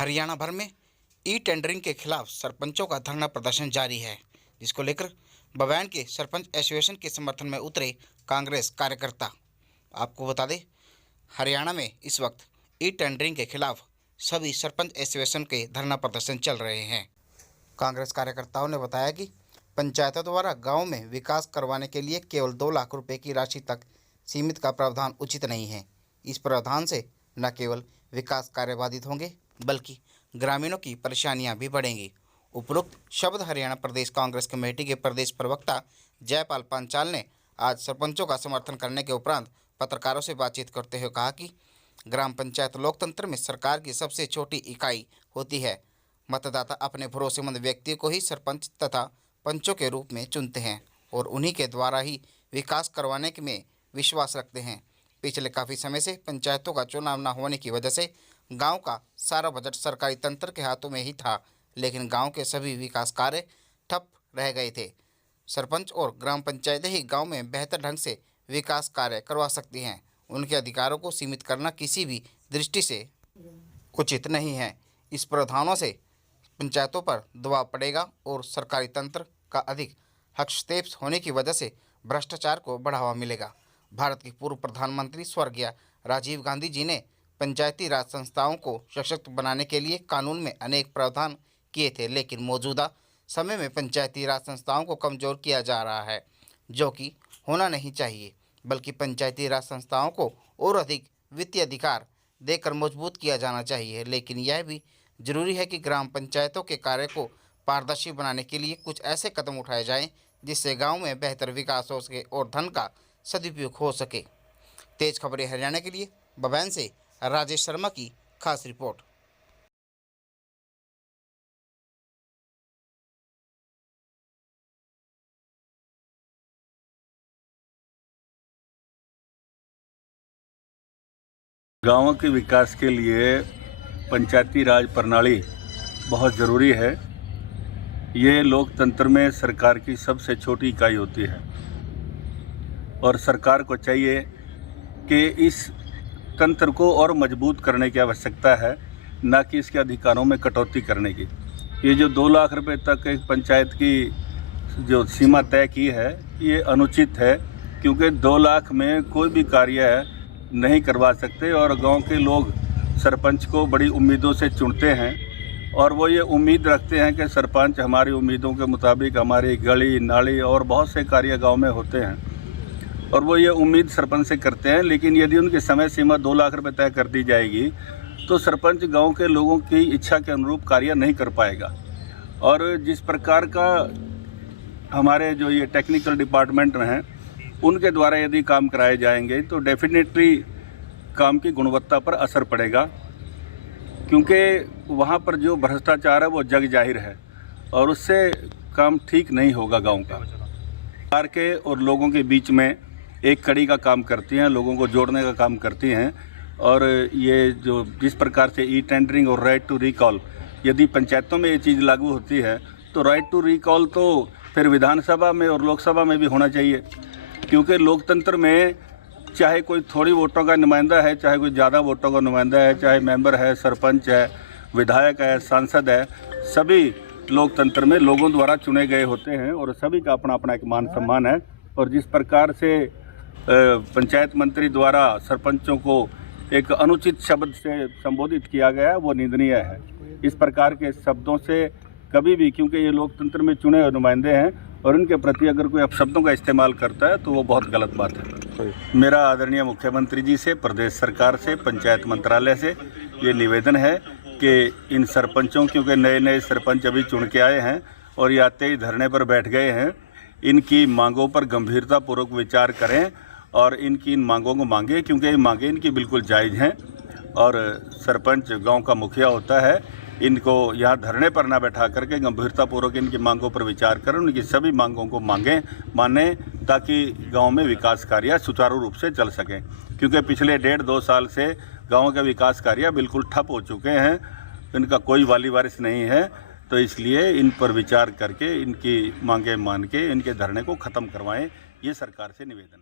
हरियाणा भर में e tendering के खिलाफ सरपंचों का धरना प्रदर्शन जारी है, जिसको लेकर बवैन के सरपंच एसोसिएशन के समर्थन में उतरे कांग्रेस कार्यकर्ता। आपको बता दें, हरियाणा में इस वक्त ई टेंडरिंग के खिलाफ सभी सरपंच एसोसिएशन के धरना प्रदर्शन चल रहे हैं। कांग्रेस कार्यकर्ताओं ने बताया कि पंचायतों द्वारा गाँव में विकास करवाने के लिए केवल 2 लाख रुपए की राशि तक सीमित का प्रावधान उचित नहीं है। इस प्रावधान से न केवल विकास कार्य बाधित होंगे, बल्कि ग्रामीणों की परेशानियां भी बढ़ेंगी। उपरोक्त शब्द हरियाणा प्रदेश कांग्रेस कमेटी के प्रदेश प्रवक्ता जयपाल पांचाल ने आज सरपंचों का समर्थन करने के उपरांत पत्रकारों से बातचीत करते हुए कहा कि ग्राम पंचायत लोकतंत्र में सरकार की सबसे छोटी इकाई होती है। मतदाता अपने भरोसेमंद व्यक्ति को ही सरपंच तथा पंचों के रूप में चुनते हैं और उन्हीं के द्वारा ही विकास करवाने में विश्वास रखते हैं। पिछले काफ़ी समय से पंचायतों का चुनाव न होने की वजह से गांव का सारा बजट सरकारी तंत्र के हाथों में ही था, लेकिन गांव के सभी विकास कार्य ठप रह गए थे। सरपंच और ग्राम पंचायतें ही गांव में बेहतर ढंग से विकास कार्य करवा सकती हैं। उनके अधिकारों को सीमित करना किसी भी दृष्टि से उचित नहीं है। इस प्रावधानों से पंचायतों पर दबाव पड़ेगा और सरकारी तंत्र का अधिक हस्तक्षेप होने की वजह से भ्रष्टाचार को बढ़ावा मिलेगा। भारत के पूर्व प्रधानमंत्री स्वर्गीय राजीव गांधी जी ने पंचायती राज संस्थाओं को सशक्त बनाने के लिए कानून में अनेक प्रावधान किए थे, लेकिन मौजूदा समय में पंचायती राज संस्थाओं को कमज़ोर किया जा रहा है, जो कि होना नहीं चाहिए, बल्कि पंचायती राज संस्थाओं को और अधिक वित्तीय अधिकार देकर मजबूत किया जाना चाहिए। लेकिन यह भी जरूरी है कि ग्राम पंचायतों के कार्य को पारदर्शी बनाने के लिए कुछ ऐसे कदम उठाए जाएं जिससे गांव में बेहतर विकास हो सके और धन का सदुपयोग हो सके। तेज खबरें हरियाणा के लिए बवैन से राजेश शर्मा की खास रिपोर्ट। गाँवों के विकास के लिए पंचायती राज प्रणाली बहुत ज़रूरी है। ये लोकतंत्र में सरकार की सबसे छोटी इकाई होती है और सरकार को चाहिए कि इस तंत्र को और मजबूत करने की आवश्यकता है, ना कि इसके अधिकारों में कटौती करने की। ये जो 2 लाख रुपए तक एक पंचायत की जो सीमा तय की है, ये अनुचित है, क्योंकि 2 लाख में कोई भी कार्य नहीं करवा सकते और गांव के लोग सरपंच को बड़ी उम्मीदों से चुनते हैं और वो ये उम्मीद रखते हैं कि सरपंच हमारी उम्मीदों के मुताबिक हमारी गली नाली और बहुत से कार्य गांव में होते हैं और वो ये उम्मीद सरपंच से करते हैं। लेकिन यदि उनकी समय सीमा 2 लाख रुपए तय कर दी जाएगी तो सरपंच गांव के लोगों की इच्छा के अनुरूप कार्य नहीं कर पाएगा। और जिस प्रकार का हमारे जो ये टेक्निकल डिपार्टमेंट हैं, उनके द्वारा यदि काम कराए जाएंगे तो डेफिनेटली काम की गुणवत्ता पर असर पड़ेगा, क्योंकि वहाँ पर जो भ्रष्टाचार है वो जग जाहिर है और उससे काम ठीक नहीं होगा। गांव का सरकार के और लोगों के बीच में एक कड़ी का काम करती हैं, लोगों को जोड़ने का काम करती हैं। और ये जो जिस प्रकार से ई टेंडरिंग और राइट टू रिकॉल, यदि पंचायतों में ये चीज़ लागू होती है तो राइट टू रिकॉल तो फिर विधानसभा में और लोकसभा में भी होना चाहिए, क्योंकि लोकतंत्र में चाहे कोई थोड़ी वोटों का नुमाइंदा है, चाहे कोई ज़्यादा वोटों का नुमाइंदा है, चाहे मेंबर है, सरपंच है, विधायक है, सांसद है, सभी लोकतंत्र में लोगों द्वारा चुने गए होते हैं और सभी का अपना अपना एक मान सम्मान है। और जिस प्रकार से पंचायत मंत्री द्वारा सरपंचों को एक अनुचित शब्द से संबोधित किया गया, वो निंदनीय है। इस प्रकार के शब्दों से कभी भी, क्योंकि ये लोकतंत्र में चुने हुए नुमाइंदे हैं और इनके प्रति अगर कोई अपशब्दों का इस्तेमाल करता है तो वो बहुत गलत बात है। मेरा आदरणीय मुख्यमंत्री जी से, प्रदेश सरकार से, पंचायत मंत्रालय से ये निवेदन है कि इन सरपंचों, क्योंकि नए नए सरपंच अभी चुन के आए हैं और ये आते ही धरने पर बैठ गए हैं, इनकी मांगों पर गंभीरतापूर्वक विचार करें और इनकी इन मांगों को मांगें, क्योंकि ये मांगें इनकी बिल्कुल जायज़ हैं। और सरपंच गाँव का मुखिया होता है, इनको यहाँ धरने पर ना बैठा करके गंभीरतापूर्वक इनकी मांगों पर विचार करें, उनकी सभी मांगों को मानें, ताकि गांव में विकास कार्य सुचारू रूप से चल सकें। क्योंकि पिछले 1.5-2 साल से गांव के विकास कार्य बिल्कुल ठप हो चुके हैं, इनका कोई वाली वारिस नहीं है। तो इसलिए इन पर विचार करके इनकी मांगें मान के इनके धरने को ख़त्म करवाएं, ये सरकार से निवेदन है।